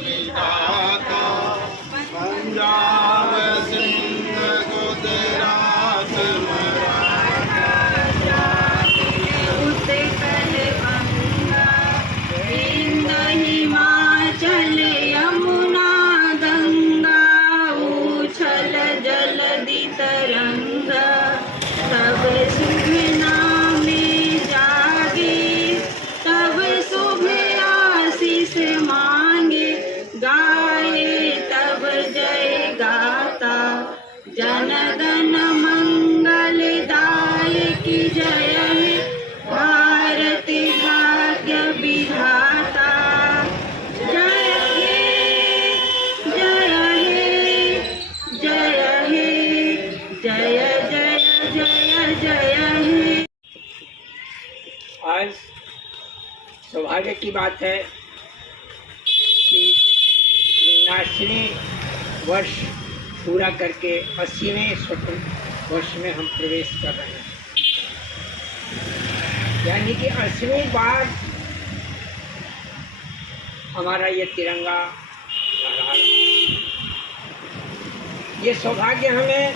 विधाता, पंजाब सिंध गुजरात मराठा, उत्कल बंगा हिंद हिमाचल यमुना गंगा, उछल जलधि तरंगा, तब शुभ नामे जागे, तब शुभ आशीष मांगे, गाए तब जय गाता, जनगण मंगलदायक जय हे भारत भाग्य विधाता, जय हे जय हे जय हे जय जय जय जय हे। आज सौभाग्य की बात है कि 79वें वर्ष पूरा करके 80वें स्वतंत्र वर्ष में हम प्रवेश कर रहे हैं। यानी कि 80वीं बार हमारा ये तिरंगा लहरा रहा है। ये सौभाग्य हमें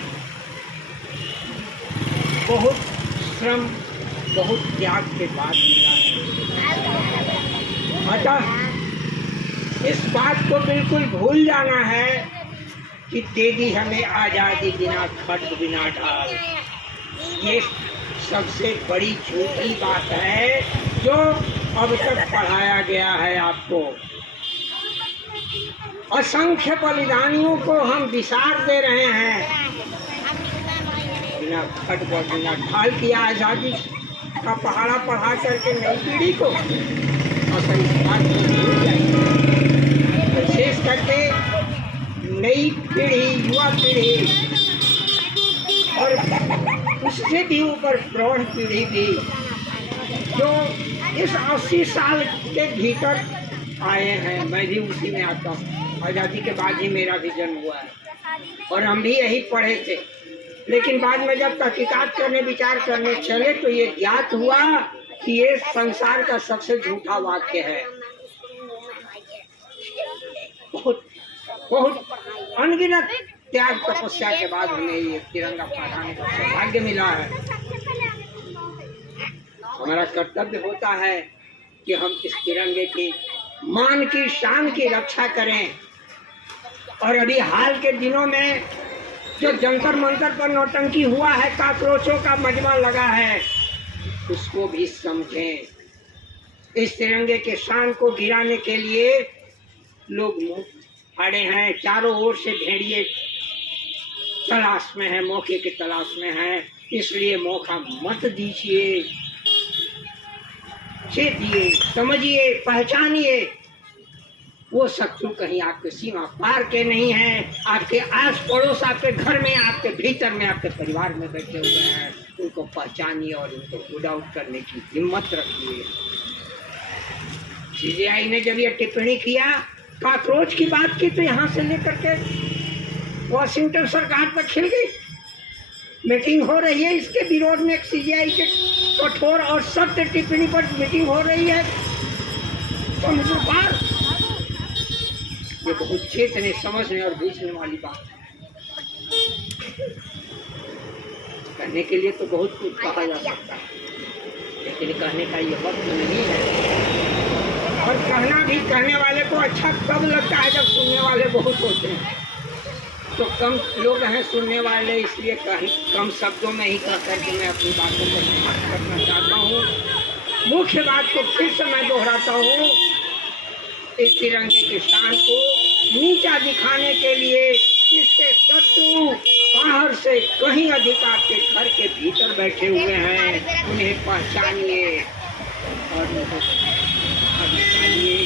बहुत श्रम, बहुत त्याग के बाद मिला है। अतः इस बात को बिल्कुल भूल जाना है कि दे दी हमें आज़ादी बिना खड्ग बिना ढाल। ये सबसे बड़ी झूठी बात है जो अब तक पढ़ाया गया है आपको। असंख्य बलिदानियों को हम विसार दे रहे हैं। बिना खड्ग और बिना ढाल की आज़ादी का पहाड़ा पढ़ा करके नई पीढ़ी को और इस बात को भूल जाएगी। विशेष करके नई पीढ़ी, युवा पीढ़ी और उससे भी ऊपर प्रौढ़ पीढ़ी भी जो इस 80 साल के भीतर आए हैं। मैं भी उसी में आता हूँ। आज़ादी के बाद ही मेरा भी जन्म हुआ है और हम भी यही पढ़े थे। लेकिन बाद में जब तहकीकात करने, विचार करने चले तो ये ज्ञात हुआ कि ये संसार का सबसे झूठा वाक्य है। बहुत बहुत अनगिनत त्याग तपस्या के बाद हमें ये तिरंगा फहराने का सौभाग्य मिला है। हमारा कर्तव्य होता है कि हम इस तिरंगे की मान की, शान की रक्षा करें। और अभी हाल के दिनों में जो जंतर मंतर पर नौटंकी हुआ है, काकरोचों का मजमा लगा है, उसको भी समझें। इस तिरंगे के शान को गिराने के लिए लोग मुंह फाड़े हैं। चारों ओर से भेड़िए तलाश में हैं, मौके की तलाश में हैं। इसलिए मौका मत दीजिए। चेतिए, समझिए, पहचानिए। वो शत्रु कहीं आपके सीमा पार के नहीं हैं। आपके आस पड़ोस, आपके घर में, आपके भीतर में, आपके परिवार में बैठे हुए हैं। उनको पहचानिए और उनको गुड आउट करने की हिम्मत रखिए। सीजीआई ने जब ये टिप्पणी किया, काकरोच की बात की, तो यहाँ से लेकर के वाशिंगटन सरकार तक खिल गई। मीटिंग हो रही है इसके विरोध में, एक सीजीआई के कठोर और सख्त टिप्पणी पर मीटिंग हो रही है समुद्र पार। ये बहुत चेतने, समझने और बूझने वाली बात है। कहने के लिए तो बहुत कुछ कहा जा सकता है, लेकिन कहने का ये वक्त नहीं है। और कहना भी कहने वाले को अच्छा कब लगता है, जब सुनने वाले बहुत होते हैं। तो कम लोग हैं सुनने वाले, इसलिए कम शब्दों में ही कह करके मैं अपनी बातों को समाप्त करना चाहता हूँ। मुख्य बात को फिर से मैं दोहराता हूँ। इस तिरंगे के शान को नीचा दिखाने के लिए इसके शत्रु बाहर से कहीं अधिक आपके घर के भीतर बैठे हुए हैं। उन्हें पहचानिए और निकालिए,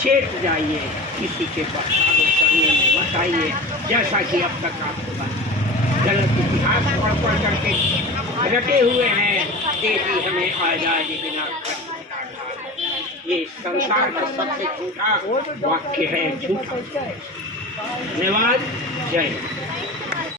चेत जाइए। किसी के बहकावे करने में मत आइए, जैसा कि अब तक आपको गलत इतिहास पढ़ करके रटे हुए हैं। देती हमें आज़ादी बिना खड्ग बिना ढाल। ये संसार का सबसे झूठा वाक्य है, झूठा। धन्यवाद। जय हिंद।